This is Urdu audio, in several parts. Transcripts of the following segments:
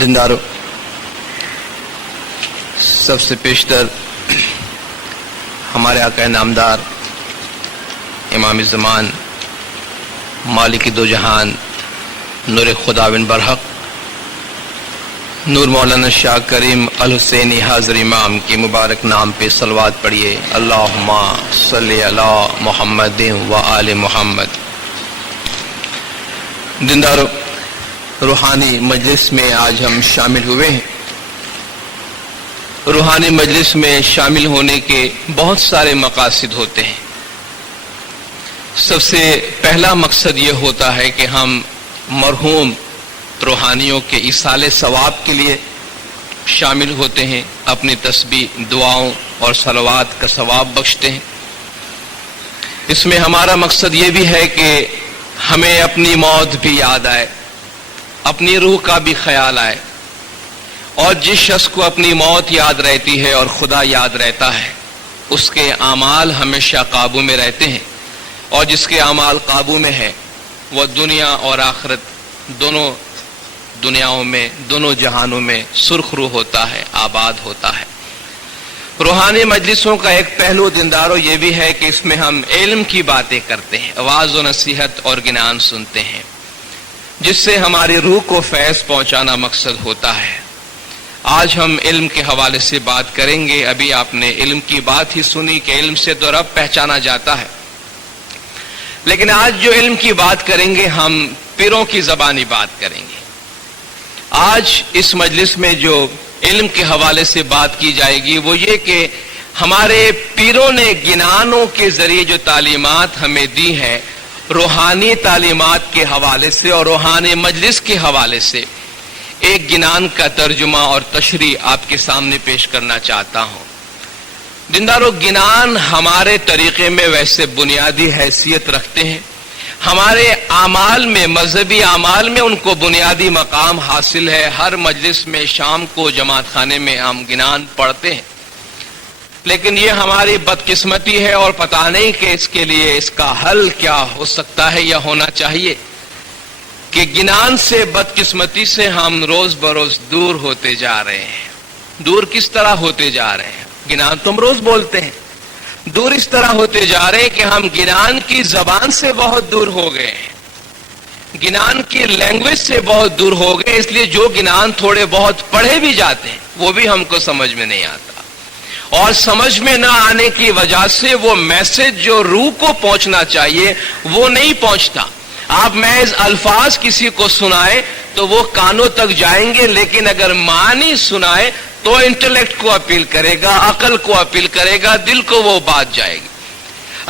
دیندارو، سب سے پیشتر ہمارے آقا نامدار امام زمان مالک دو جہان نور خداوند برحق نور مولانا شاہ کریم الحسینی حاضر امام کے مبارک نام پہ صلوات پڑھیے۔ اللہم صلی علی محمد و آل محمد۔ دیندارو، روحانی مجلس میں آج ہم شامل ہوئے ہیں۔ روحانی مجلس میں شامل ہونے کے بہت سارے مقاصد ہوتے ہیں۔ سب سے پہلا مقصد یہ ہوتا ہے کہ ہم مرحوم روحانیوں کے ایصال ثواب کے لیے شامل ہوتے ہیں، اپنی تسبیح، دعاؤں اور صلوات کا ثواب بخشتے ہیں۔ اس میں ہمارا مقصد یہ بھی ہے کہ ہمیں اپنی موت بھی یاد آئے، اپنی روح کا بھی خیال آئے، اور جس شخص کو اپنی موت یاد رہتی ہے اور خدا یاد رہتا ہے اس کے اعمال ہمیشہ قابو میں رہتے ہیں، اور جس کے اعمال قابو میں ہے وہ دنیا اور آخرت دونوں دنیاؤں میں، دونوں جہانوں میں سرخ رو ہوتا ہے، آباد ہوتا ہے۔ روحانی مجلسوں کا ایک پہلو دینداروں یہ بھی ہے کہ اس میں ہم علم کی باتیں کرتے ہیں، وعظ و نصیحت اور گنان سنتے ہیں، جس سے ہماری روح کو فیض پہنچانا مقصد ہوتا ہے۔ آج ہم علم کے حوالے سے بات کریں گے۔ ابھی آپ نے علم کی بات ہی سنی کہ علم سے تو رب پہچانا جاتا ہے، لیکن آج جو علم کی بات کریں گے ہم پیروں کی زبانی بات کریں گے۔ آج اس مجلس میں جو علم کے حوالے سے بات کی جائے گی وہ یہ کہ ہمارے پیروں نے گنانوں کے ذریعے جو تعلیمات ہمیں دی ہے، روحانی تعلیمات کے حوالے سے اور روحانی مجلس کے حوالے سے ایک گنان کا ترجمہ اور تشریح آپ کے سامنے پیش کرنا چاہتا ہوں۔ دیندارو، گنان ہمارے طریقے میں ویسے بنیادی حیثیت رکھتے ہیں، ہمارے اعمال میں، مذہبی اعمال میں ان کو بنیادی مقام حاصل ہے۔ ہر مجلس میں شام کو جماعت خانے میں ہم گنان پڑھتے ہیں، لیکن یہ ہماری بدقسمتی ہے اور پتہ نہیں کہ اس کے لیے اس کا حل کیا ہو سکتا ہے یا ہونا چاہیے کہ گنان سے، بدقسمتی سے ہم روز بروز دور ہوتے جا رہے ہیں۔ دور کس طرح ہوتے جا رہے ہیں؟ گنان تو ہم روز بولتے ہیں، دور اس طرح ہوتے جا رہے ہیں کہ ہم گنان کی زبان سے بہت دور ہو گئے ہیں، گنان کی لینگویج سے بہت دور ہو گئے، اس لیے جو گنان تھوڑے بہت پڑھے بھی جاتے ہیں وہ بھی ہم کو سمجھ میں نہیں آتا، اور سمجھ میں نہ آنے کی وجہ سے وہ میسج جو روح کو پہنچنا چاہیے وہ نہیں پہنچتا۔ آپ محض الفاظ کسی کو سنائے تو وہ کانوں تک جائیں گے، لیکن اگر معنی سنائے تو انٹلیکٹ کو اپیل کرے گا، عقل کو اپیل کرے گا، دل کو وہ بات جائے گی۔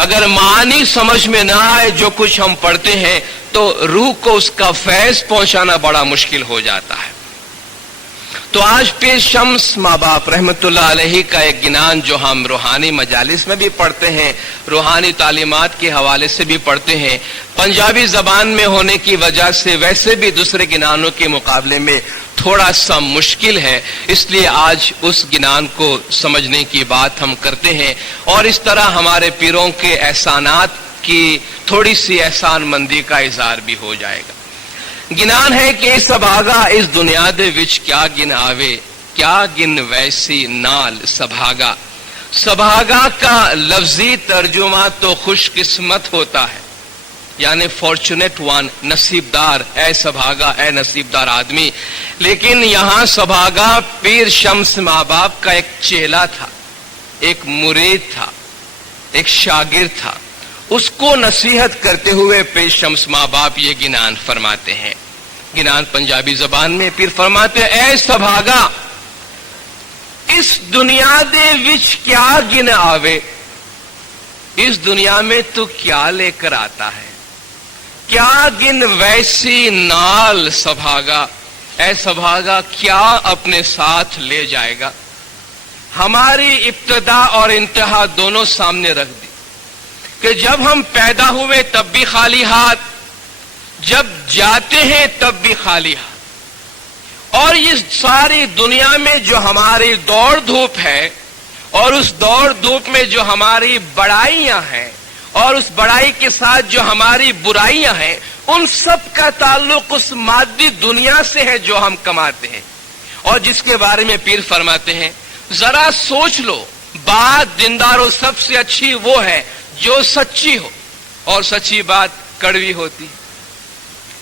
اگر معنی سمجھ میں نہ آئے جو کچھ ہم پڑھتے ہیں تو روح کو اس کا فیض پہنچانا بڑا مشکل ہو جاتا ہے۔ تو آج پیر شمس ماں باپ رحمت اللہ علیہ کا ایک گنان جو ہم روحانی مجالس میں بھی پڑھتے ہیں، روحانی تعلیمات کے حوالے سے بھی پڑھتے ہیں، پنجابی زبان میں ہونے کی وجہ سے ویسے بھی دوسرے گنانوں کے مقابلے میں تھوڑا سا مشکل ہے، اس لیے آج اس گنان کو سمجھنے کی بات ہم کرتے ہیں، اور اس طرح ہمارے پیروں کے احسانات کی تھوڑی سی احسان مندی کا اظہار بھی ہو جائے گا۔ گنان ہے کہ سبھاگا اس دنیا دے وچ کیا گن آوے، کیا گن ویسی نال سبھاگا۔ سبھاگا کا لفظی ترجمہ تو خوش قسمت ہوتا ہے، یعنی فارچونیٹ ون، نصیبدار، اے سبھاگا، اے نصیبدار آدمی، لیکن یہاں سبھاگا پیر شمس ماں باپ کا ایک چیلا تھا، ایک مرید تھا، ایک شاگرد تھا، اس کو نصیحت کرتے ہوئے پیر شمس ماں باپ یہ گنان فرماتے ہیں۔ گنان پنجابی زبان میں پیر فرماتے ہیں، اے سبھاگا اس دنیا دے وچ کیا گن آوے، اس دنیا میں تو کیا لے کر آتا ہے، کیا گن ویسی نال سبھاگا، اے سبھاگا کیا اپنے ساتھ لے جائے گا۔ ہماری ابتدا اور انتہا دونوں سامنے رکھ دی کہ جب ہم پیدا ہوئے تب بھی خالی ہاتھ، جب جاتے ہیں تب بھی خالی ہاتھ، اور اس ساری دنیا میں جو ہماری دوڑ دھوپ ہے اور اس دوڑ دھوپ میں جو ہماری بڑائیاں ہیں اور اس بڑائی کے ساتھ جو ہماری برائیاں ہیں، ان سب کا تعلق اس مادی دنیا سے ہے جو ہم کماتے ہیں۔ اور جس کے بارے میں پیر فرماتے ہیں ذرا سوچ لو، بات دینداروں سب سے اچھی وہ ہے جو سچی ہو، اور سچی بات کڑوی ہوتی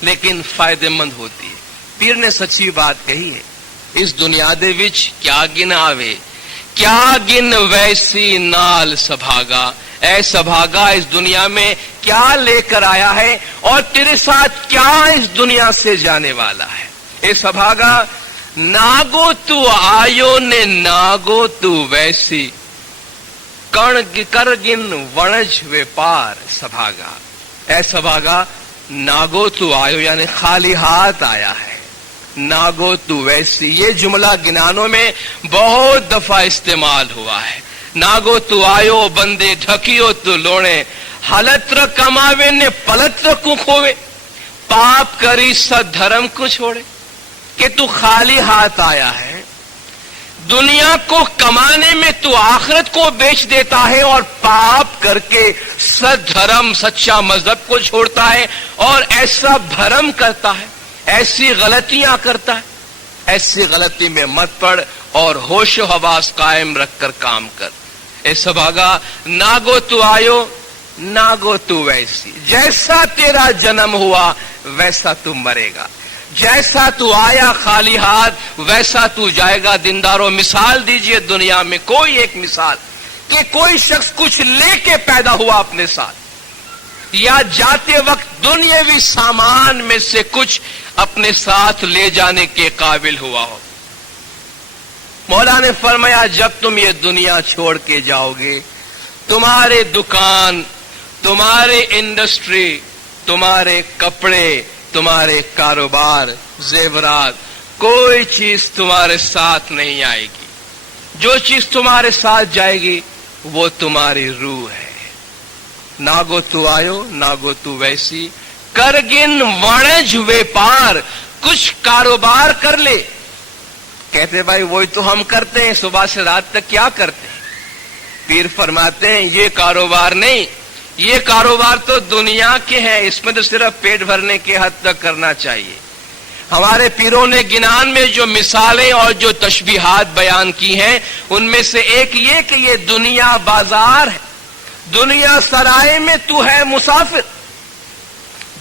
لیکن فائدے مند ہوتی ہے۔ پیر نے سچی بات کہی ہے، اس دنیا دے وچ کیا گن آوے، کیا گن ویسی نال سبھاگا، اے سبھاگا اس دنیا میں کیا لے کر آیا ہے اور تیرے ساتھ کیا اس دنیا سے جانے والا ہے۔ اے سبھاگا ناگو تو آیو نے ناگو تو ویسی، کر گن ونج ویپار سبھاگا، اے سبھاگا ناگو تو آیو یعنی خالی ہاتھ آیا ہے، ناگو تو ویسی یہ جملہ گنانوں میں بہت دفعہ استعمال ہوا ہے۔ ناگو تو آیو بندے ڈھکیو تو لوڑے، حلتر کماوے نے پلتر کو کھوے، پاپ کری ست دھرم کو چھوڑے، کہ تو خالی ہاتھ آیا ہے، دنیا کو کمانے میں تو آخرت کو بیچ دیتا ہے اور پاپ کر کے ست دھرم سچا مذہب کو چھوڑتا ہے اور ایسا بھرم کرتا ہے، ایسی غلطیاں کرتا ہے۔ ایسی غلطی میں مت پڑ اور ہوش و حواس قائم رکھ کر کام کر۔ اے سبھاگا ناگو تو آیو ناگو تو ویسی، جیسا تیرا جنم ہوا ویسا تو مرے گا، جیسا تو آیا خالی ہاتھ ویسا تو جائے گا۔ دینداروں مثال دیجئے دنیا میں کوئی ایک مثال کہ کوئی شخص کچھ لے کے پیدا ہوا اپنے ساتھ، یا جاتے وقت دنیاوی سامان میں سے کچھ اپنے ساتھ لے جانے کے قابل ہوا ہو۔ مولا نے فرمایا جب تم یہ دنیا چھوڑ کے جاؤ گے، تمہارے دکان، تمہارے انڈسٹری، تمہارے کپڑے، تمہارے کاروبار، زیورات، کوئی چیز تمہارے ساتھ نہیں آئے گی۔ جو چیز تمہارے ساتھ جائے گی وہ تمہاری روح ہے۔ ناگو تو آیو ناگو تو ویسی، کرگن ونج ویپار، کچھ کاروبار کر لے۔ کہتے بھائی وہی تو ہم کرتے ہیں، صبح سے رات تک کیا کرتے ہیں؟ پیر فرماتے ہیں یہ کاروبار نہیں، یہ کاروبار تو دنیا کے ہیں، اس میں تو صرف پیٹ بھرنے کے حد تک کرنا چاہیے۔ ہمارے پیروں نے گنان میں جو مثالیں اور جو تشبیہات بیان کی ہیں ان میں سے ایک یہ کہ یہ دنیا بازار ہے، دنیا سرائے میں تو ہے مسافر،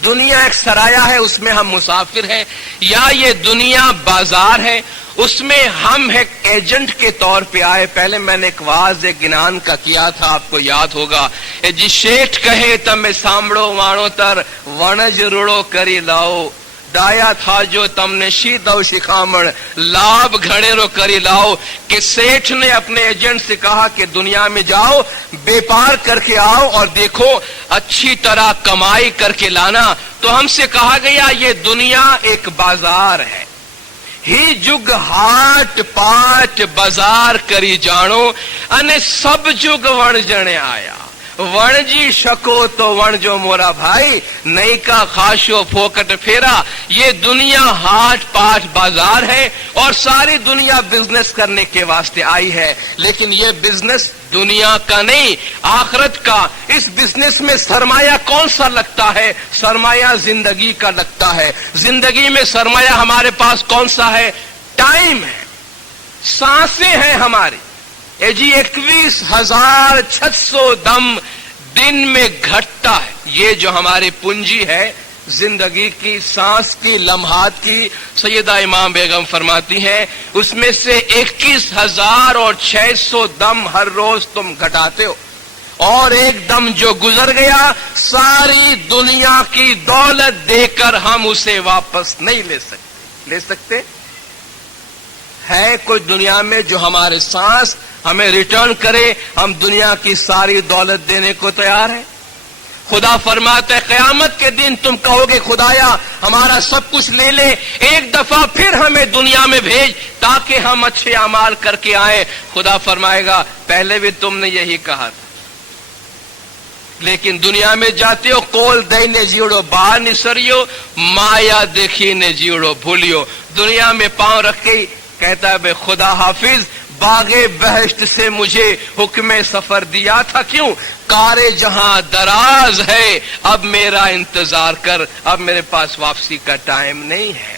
دنیا ایک سرایہ ہے اس میں ہم مسافر ہیں، یا یہ دنیا بازار ہے اس میں ہم ایک ایجنٹ کے طور پہ آئے۔ پہلے میں نے ایک واز ایک گنان کا کیا تھا، آپ کو یاد ہوگا، جی شیٹھ کہے تمہیں سامڑو وانو تر ونج رڑو کری لاؤ، ڈایا تھا جو تم نے شیدو شکھامڑ لابھ گھڑے رو کری لاؤ، کہ سیٹھ نے اپنے ایجنٹ سے کہا کہ دنیا میں جاؤ بیپار کر کے آؤ اور دیکھو اچھی طرح کمائی کر کے لانا۔ تو ہم سے کہا گیا یہ دنیا ایک بازار ہے، ہی جگ ہاٹ پاٹ بازار کری جانو، ان سب جگ ون جنے آیا، ون جی شکو تو ون جو مورا بھائی، نئی کا خاشو پھوکٹ پھیرا۔ یہ دنیا ہاٹ پاٹ بازار ہے اور ساری دنیا بزنس کرنے کے واسطے آئی ہے، لیکن یہ بزنس دنیا کا نہیں آخرت کا۔ اس بزنس میں سرمایہ کون سا لگتا ہے؟ سرمایہ زندگی کا لگتا ہے۔ زندگی میں سرمایہ ہمارے پاس کون سا ہے؟ ٹائم ہے، سانسیں ہیں ہماری۔ اے جی 21,600 دم دن میں گھٹتا ہے، یہ جو ہماری پونجی ہے زندگی کی، سانس کی، لمحات کی، سیدہ امام بیگم فرماتی ہیں اس میں سے 21,600 دم ہر روز تم گھٹاتے ہو، اور ایک دم جو گزر گیا ساری دنیا کی دولت دے کر ہم اسے واپس نہیں لے سکتے۔ ہے کوئی دنیا میں جو ہمارے سانس ہمیں ریٹرن کرے؟ ہم دنیا کی ساری دولت دینے کو تیار ہیں۔ خدا فرماتا ہے قیامت کے دن تم کہو گے خدایا ہمارا سب کچھ لے لے، ایک دفعہ پھر ہمیں دنیا میں بھیج تاکہ ہم اچھے اعمال کر کے آئیں۔ خدا فرمائے گا پہلے بھی تم نے یہی کہا تھا، لیکن دنیا میں جاتے ہو کول دئی نے جیوڑو باہر نسریو، مایا دیکھی نے جیوڑو بھولیو۔ دنیا میں پاؤں رکھ کے کہتا ہے بے خدا حافظ باغ بہشت سے مجھے حکم سفر دیا تھا، کیوں؟ کار جہاں دراز ہے اب میرا انتظار کر، اب میرے پاس واپسی کا ٹائم نہیں ہے۔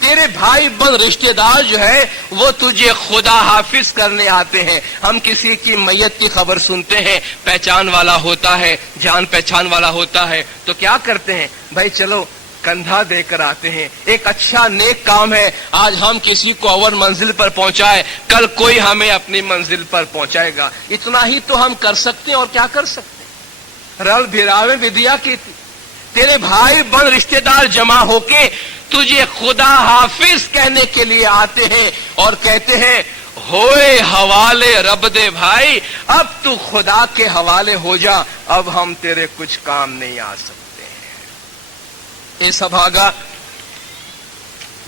تیرے بھائی بند رشتے دار جو ہے وہ تجھے خدا حافظ کرنے آتے ہیں. ہم کسی کی میت کی خبر سنتے ہیں, پہچان والا ہوتا ہے, جان پہچان والا ہوتا ہے, تو کیا کرتے ہیں بھائی چلو کندھا دے کر آتے ہیں. ایک اچھا نیک کام ہے, آج ہم کسی کو اول منزل پر پہنچائے, کل کوئی ہمیں اپنی منزل پر پہنچائے گا. اتنا ہی تو ہم کر سکتے ہیں, اور کیا کر سکتے ہیں. رل بھیراوے ودیا کی تھی. تیرے بھائی بند رشتے دار جمع ہو کے تجھے خدا حافظ کہنے کے لیے آتے ہیں اور کہتے ہیں ہوئے حوالے رب دے بھائی, اب تو خدا کے حوالے ہو جا, اب ہم تیرے کچھ کام نہیں آ سکتے. اے سبھاگا,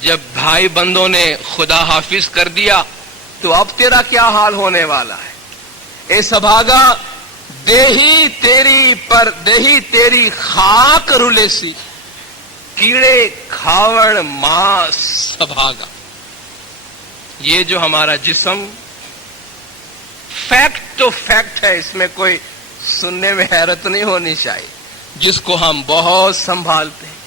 جب بھائی بندوں نے خدا حافظ کر دیا تو اب تیرا کیا حال ہونے والا ہے. اے سبھاگا, دیہی تیری خاک رولے سی, کیڑے کھاوڑ ماس سبھاگا. یہ جو ہمارا جسم فیکٹ تو فیکٹ ہے, اس میں کوئی سننے میں حیرت نہیں ہونی چاہیے, جس کو ہم بہت سنبھالتے ہیں,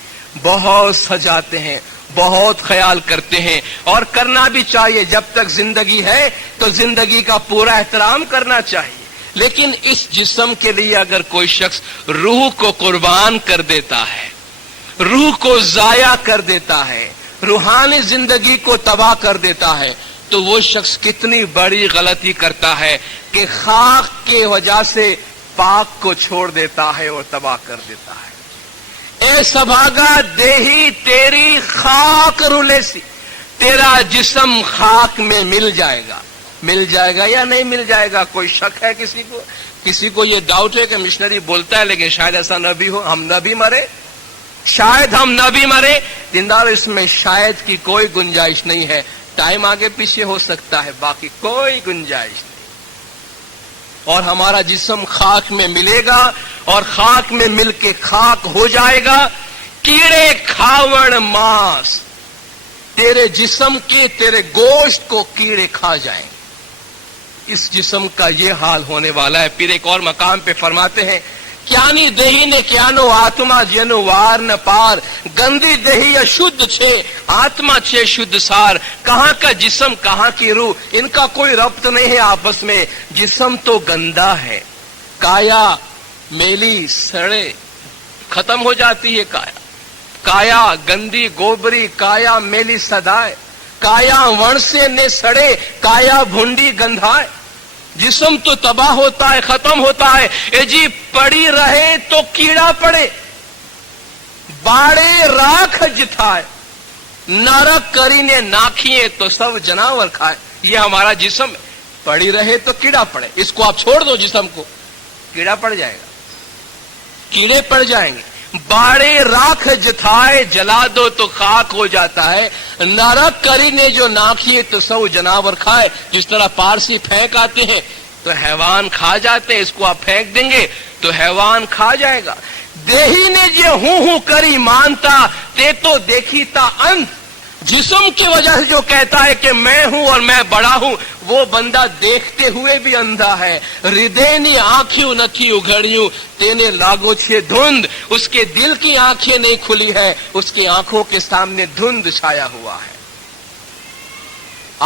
بہت سجاتے ہیں, بہت خیال کرتے ہیں, اور کرنا بھی چاہیے. جب تک زندگی ہے تو زندگی کا پورا احترام کرنا چاہیے. لیکن اس جسم کے لیے اگر کوئی شخص روح کو قربان کر دیتا ہے, روح کو ضائع کر دیتا ہے, روحانی زندگی کو تباہ کر دیتا ہے, تو وہ شخص کتنی بڑی غلطی کرتا ہے کہ خاک کی وجہ سے پاک کو چھوڑ دیتا ہے اور تباہ کر دیتا ہے. اے سبھاگا, دیہی تیری خاک رولے سی, تیرا جسم خاک میں مل جائے گا. مل جائے گا یا نہیں مل جائے گا, کوئی شک ہے کسی کو یہ ڈاؤٹ ہے کہ مشنری بولتا ہے لیکن شاید ایسا نہ بھی ہو, ہم نہ بھی مرے, شاید ہم نہ بھی مرے. دیندار, اس میں شاید کی کوئی گنجائش نہیں ہے. ٹائم آگے پیچھے ہو سکتا ہے, باقی کوئی گنجائش نہیں. اور ہمارا جسم خاک میں ملے گا, اور خاک میں مل کے خاک ہو جائے گا. کیڑے کھاوڑ ماس, تیرے جسم کے, تیرے گوشت کو کیڑے کھا جائیں. اس جسم کا یہ حال ہونے والا ہے. پھر ایک اور مقام پہ فرماتے ہیں, کیانی دیہی نے کیانو آتما جنو وار نہ پار, گندی دیہی اشدھ چھے آتما چھے شدھ سار. کہاں کا جسم کہاں کی روح, ان کا کوئی ربط نہیں ہے آپس میں. جسم تو گندا ہے, کایا میلی سڑے ختم ہو جاتی ہے. کایا گندی گوبری, کایا میلی سدائے, کایا ون سے نے سڑے, کایا بھونڈی گندھائے. جسم تو تباہ ہوتا ہے, ختم ہوتا ہے. اے جی, پڑی رہے تو کیڑا پڑے, باڑے راکھ جتھائے, نرک کرینے ناکھیے تو سب جناور کھائے. یہ ہمارا جسم ہے, پڑی رہے تو کیڑا پڑے. اس کو آپ چھوڑ دو, جسم کو, کیڑا پڑ جائے گا, کیڑے پڑ جائیں گے. باڑے راکھ جتھائے, جلا دو تو خاک ہو جاتا ہے. نرک کرینے جو ناکھیے تو سب جناور کھائے. جس طرح پارسی پھینک آتے ہیں تو حیوان کھا جاتے ہیں, اس کو آپ پھینک دیں گے تو حیوان کھا جائے گا. دیہی نے جو ہوں کری مانتا, تے تو دیکھی تا انت. جسم کی وجہ سے جو کہتا ہے کہ میں ہوں اور میں بڑا ہوں, وہ بندہ دیکھتے ہوئے بھی اندھا ہے. ہردینی آنکھیوں نتھی اگھڑیوں, تینے لاگو چھے دھند. اس کے دل کی آنکھیں نہیں کھلی ہے, اس کی آنکھوں کے سامنے دھند چھایا ہوا ہے.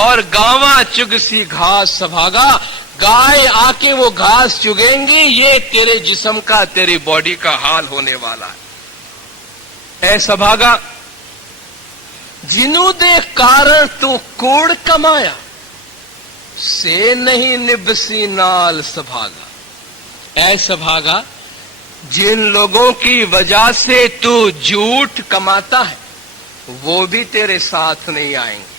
اور گاواں چگسی گھاس سبھاگا، گائے آ کے وہ گھاس چگیں گی، یہ تیرے جسم کا، تیری باڈی کا حال ہونے والا ہے۔ اے سبھاگا جنوں دے کارن تو کوڑ کمایا، سے نہیں نبسی نال سبھاگا۔ اے سبھاگا جن لوگوں کی وجہ سے تو جھوٹ کماتا ہے وہ بھی تیرے ساتھ نہیں آئیں گے۔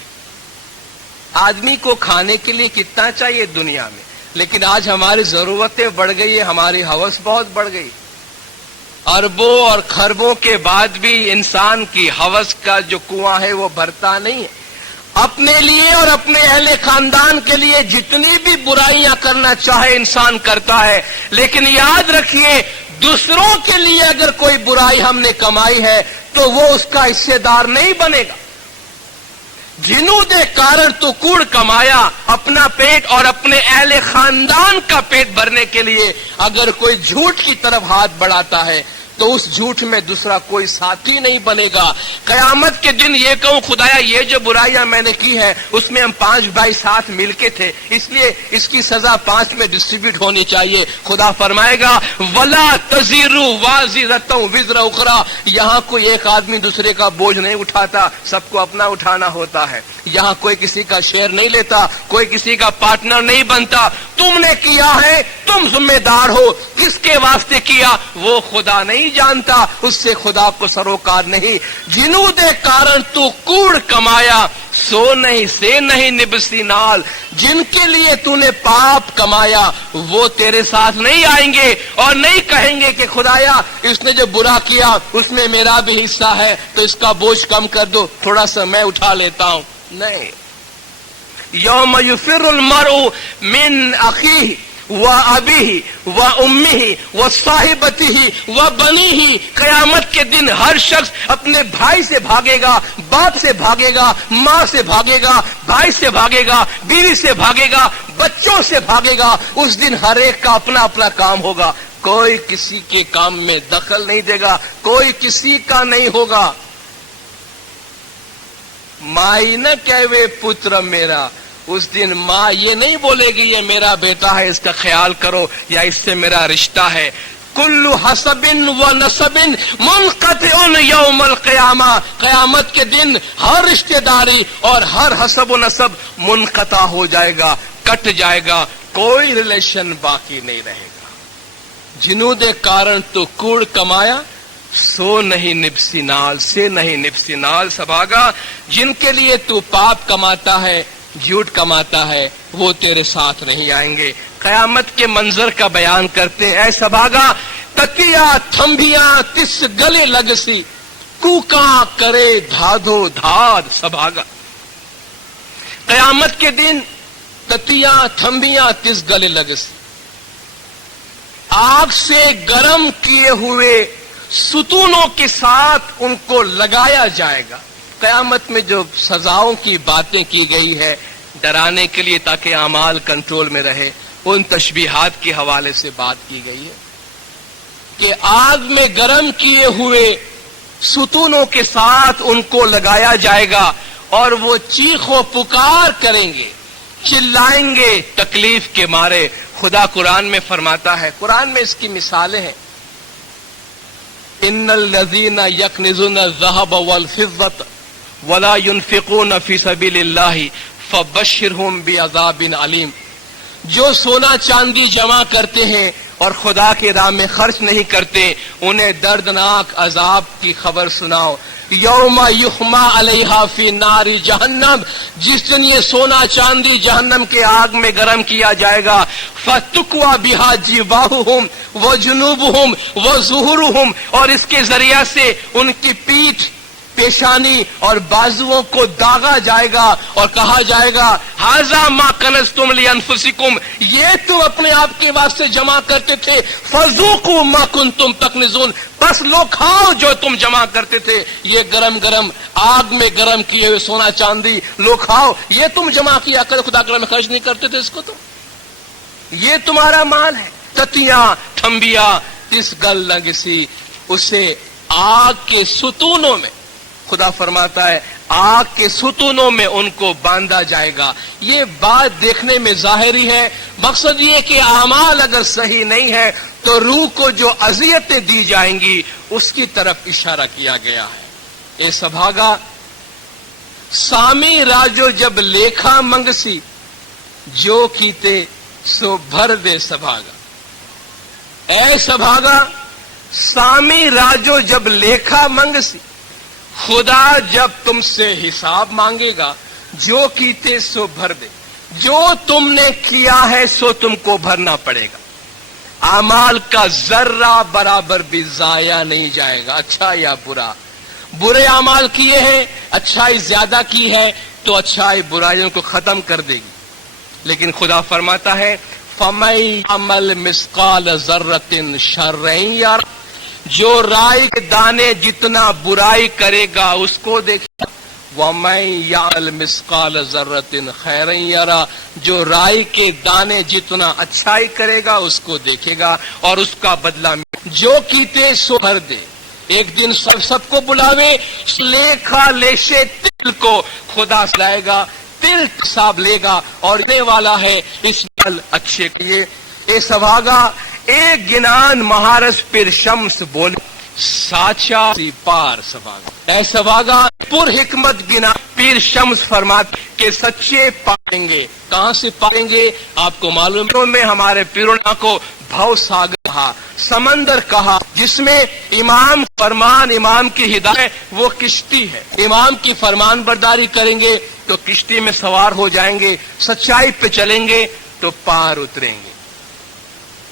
آدمی کو کھانے کے لیے کتنا چاہیے دنیا میں، لیکن آج ہماری ضرورتیں بڑھ گئی ہے، ہماری ہوس بہت بڑھ گئی، اربوں اور خربوں کے بعد بھی انسان کی ہوس کا جو کنواں ہے وہ بھرتا نہیں ہے۔ اپنے لیے اور اپنے اہل خاندان کے لیے جتنی بھی برائیاں کرنا چاہے انسان کرتا ہے، لیکن یاد رکھیے دوسروں کے لیے اگر کوئی برائی ہم نے کمائی ہے تو وہ اس کا حصے دار نہیں بنے گا۔ جنوں دے کارن تو کوڑ کمایا، اپنا پیٹ اور اپنے اہل خاندان کا پیٹ بھرنے کے لیے اگر کوئی جھوٹ کی طرف ہاتھ بڑھاتا ہے تو اس جھوٹ میں دوسرا کوئی ساتھی نہیں بنے گا۔ قیامت کے دن یہ کہوں خدایا یہ جو برائیاں میں نے کی ہے اس میں ہم 5 بھائی ساتھ مل کے تھے، اس لیے اس کی سزا 5 میں ڈسٹریبیوٹ ہونی چاہیے۔ خدا فرمائے گا وَلَا تَزِرُ وَازِرَةٌ وِزْرَ أُخْرَىٰ، یہاں کوئی ایک آدمی دوسرے کا بوجھ نہیں اٹھاتا، سب کو اپنا اٹھانا ہوتا ہے۔ یہاں کوئی کسی کا شیئر نہیں لیتا، کوئی کسی کا پارٹنر نہیں بنتا۔ تم نے کیا ہے، تم ذمہ دار ہو، کس کے واسطے کیا وہ خدا نہیں جانتا، اس سے خدا کو سروکار نہیں۔ جنوں دے کارن تو کوڑ کمایا، سو نہیں سے نہیں نبسی نال، جن کے لیے تو نے پاپ کمایا وہ تیرے ساتھ نہیں آئیں گے اور نہیں کہیں گے کہ خدایا اس نے جو برا کیا اس میں میرا بھی حصہ ہے تو اس کا بوجھ کم کر دو، تھوڑا سا میں اٹھا لیتا ہوں۔ نہیں، یوم یفر المرء من اخیہ وَأَبِيهِ وَأُمِّهِ وَصَاحِبَتِهِ وَبَنِيهِ، قیامت کے دن ہر شخص اپنے بھائی سے بھاگے گا، باپ سے بھاگے گا، ماں سے بھاگے گا، بھائی سے بھاگے گا، بیوی سے بھاگے گا، بچوں سے بھاگے گا۔ اس دن ہر ایک کا اپنا اپنا کام ہوگا، کوئی کسی کے کام میں دخل نہیں دے گا، کوئی کسی کا نہیں ہوگا۔ مائی نہ کہوے پتر میرا، اس دن ماں یہ نہیں بولے گی یہ میرا بیٹا ہے اس کا خیال کرو یا اس سے میرا رشتہ ہے۔ کل حسب و نسب منقطع یوم القیامہ، قیامت کے دن ہر رشتہ داری اور ہر حسب و نسب منقطع ہو جائے گا، کٹ جائے گا، کوئی ریلیشن باقی نہیں رہے گا۔ جنوں دے کارن تو کوڑ کمایا، سو نہیں نبسی نال سے نہیں نبسی نال سبھاگا، جن کے لیے تو پاپ کماتا ہے، جھوٹ کماتا ہے وہ تیرے ساتھ نہیں آئیں گے۔ قیامت کے منظر کا بیان کرتے ہیں، اے سبھاگا تتیا تھمبیاں تس گلے لگسی، کوکاں کرے دھادو دھاد سبھاگا۔ قیامت کے دن تتیاں تھمبیاں تس گلے لگسی، آگ سے گرم کیے ہوئے ستونوں کے ساتھ ان کو لگایا جائے گا۔ قیامت میں جو سزاؤں کی باتیں کی گئی ہے ڈرانے کے لیے تاکہ اعمال کنٹرول میں رہے، ان تشبیہات کے حوالے سے بات کی گئی ہے کہ آگ میں گرم کیے ہوئے ستونوں کے ساتھ ان کو لگایا جائے گا اور وہ چیخ و پکار کریں گے، چلائیں گے تکلیف کے مارے۔ خدا قرآن میں فرماتا ہے، قرآن میں اس کی مثالیں ہیں، ان الذین یکنزون الذهب والفضة ولا ينفقون في سبيل الله فبشرهم بعذاب علیم، جو سونا چاندی جمع کرتے ہیں اور خدا کے راہ میں خرچ نہیں کرتے انہیں دردناک عذاب کی خبر سناؤ۔ یوم یحما علیہا فی نار جہنم، جس دن یہ سونا چاندی جہنم کے آگ میں گرم کیا جائے گا، فتکوا بہا جباہہم وجنوبہم وظہورہم، اور اس کے ذریعہ سے ان کی پیٹھ، پیشانی اور بازوؤں کو داغا جائے گا اور کہا جائے گا ھذا ما کنزتم لانفسکم، یہ تم اپنے آپ کے واسطے جمع کرتے تھے، فذوقوا ما کنتم تکنزون، بس لو کھاؤ جو تم جمع کرتے تھے، یہ گرم گرم آگ میں گرم کیے ہوئے سونا چاندی لو کھاؤ، یہ تم جمع کیا کر خدا کے راہ میں خرچ نہیں کرتے تھے اس کو، تم یہ تمہارا مال ہے۔ تتیاں تھمبیا تس گل لگسی، اسے آگ کے ستونوں میں خدا فرماتا ہے آگ کے ستونوں میں ان کو باندھا جائے گا. یہ بات دیکھنے میں ظاہری ہے. مقصد یہ کہ اعمال اگر صحیح نہیں ہے تو روح کو جو اذیتیں دی جائیں گی اس کی طرف اشارہ کیا گیا ہے. اے سبھاگا سامی راجو جب لیکھا منگسی جو کیتے سو بھر دے سبھاگا. اے سبھاگا سامی راجو جب لیکھا منگسی، خدا جب تم سے حساب مانگے گا جو کیتے سو بھر دے. جو تم نے کیا ہے سو تم کو بھرنا پڑے گا. اعمال کا ذرہ برابر بھی ضائع نہیں جائے گا، اچھا یا برا. برے اعمال کیے ہیں، اچھائی زیادہ کی ہے تو اچھائی برائیوں کو ختم کر دے گی. لیکن خدا فرماتا ہے فَمَن يَعْمَلْ مِثْقَالَ ذَرَّةٍ شَرًّا يَرَهُ، جو رائی کے دانے جتنا برائی کرے گا اس کو دیکھے گا. وَمَن يَعْمَلْ مِثْقَالَ ذَرَّةٍ خَيْرًا يَرَهُ، جو رائی کے دانے جتنا اچھائی کرے گا اس کو دیکھے گا اور اس کا بدلہ جو کیتے سو بھر دے. ایک دن سب کو بلاوے، لیکھا لیشے تل کو خدا لائے گا، تل حساب لے گا اور لینے والا ہے اس پل اچھے کیے. اے سبھاگا ایک گنان مہارس پھر شمس بولے ساچا سی پار. سبھاگا اے سبھاگا پر حکمت گنا پیر شمس فرماتے کہ سچے پائیں گے. کہاں سے پائیں گے آپ کو معلوم ہے. میں ہمارے پیرونا کو بھو ساگر کہا، سمندر کہا، جس میں امام فرمان، امام کی ہدایت وہ کشتی ہے. امام کی فرمان برداری کریں گے تو کشتی میں سوار ہو جائیں گے، سچائی پہ چلیں گے تو پار اتریں گے.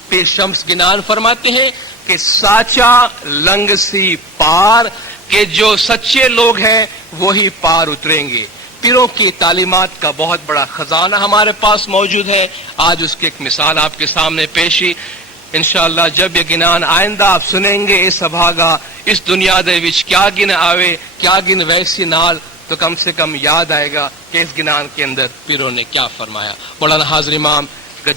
پیر شمس گنان فرماتے ہیں کہ ساچا لنگ سی پار، کہ جو سچے لوگ ہیں وہی پار اتریں گے. پیروں کی تعلیمات کا بہت بڑا خزانہ ہمارے پاس موجود ہے. آج اس کی ایک مثال آپ کے سامنے پیشی. انشاءاللہ جب یہ گنان آئندہ آپ سنیں گے، اس سبھاگا اس دنیا دے وچ کیا گن آوے، کیا گن ویسی نال، تو کم سے کم یاد آئے گا کہ اس گنان کے اندر پیروں نے کیا فرمایا. مولانا حاضر امام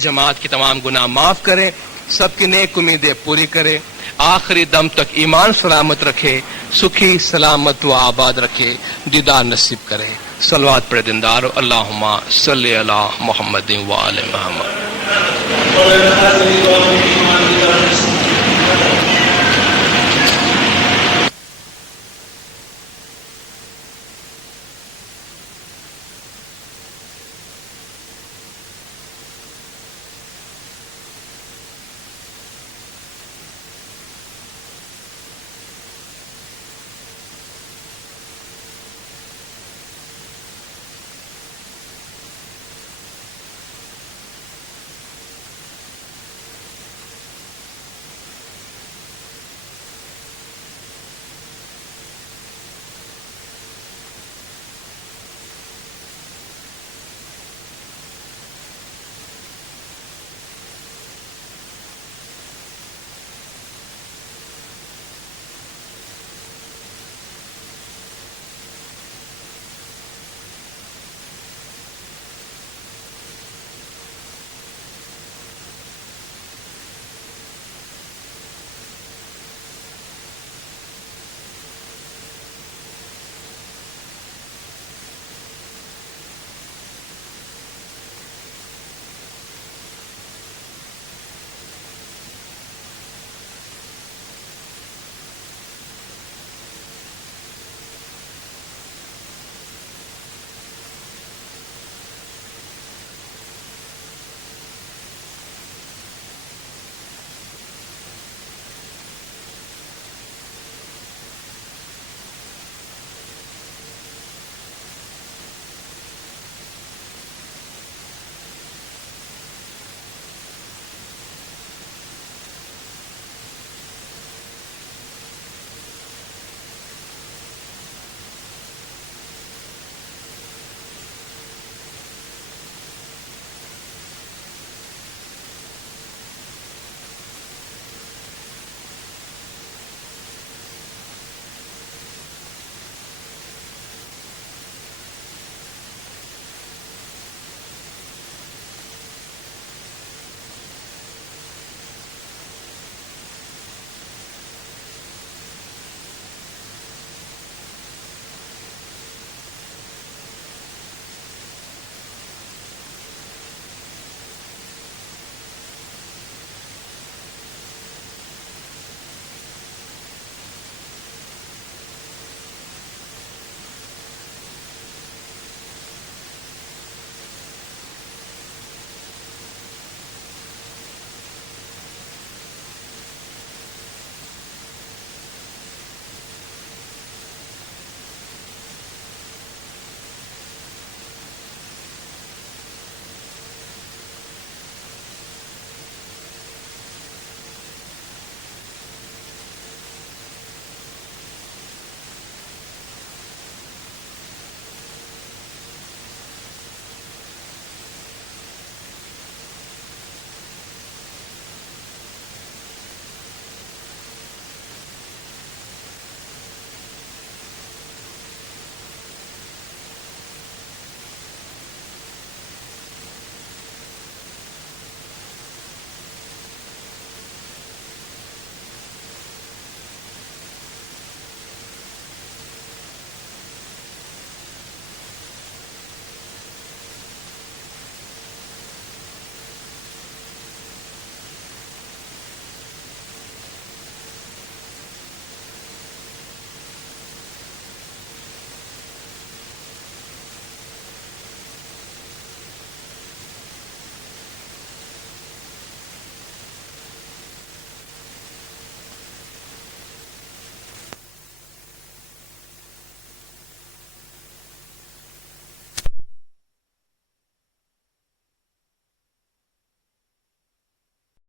جماعت کی تمام گناہ معاف کرے، سب کی نیک امیدیں پوری کرے، آخری دم تک ایمان سلامت رکھے، سکھی سلامت و آباد رکھے، دیدار نصیب کرے. صلوات پڑھے دیندارو. اللہم صلی علی محمد و آل محمد.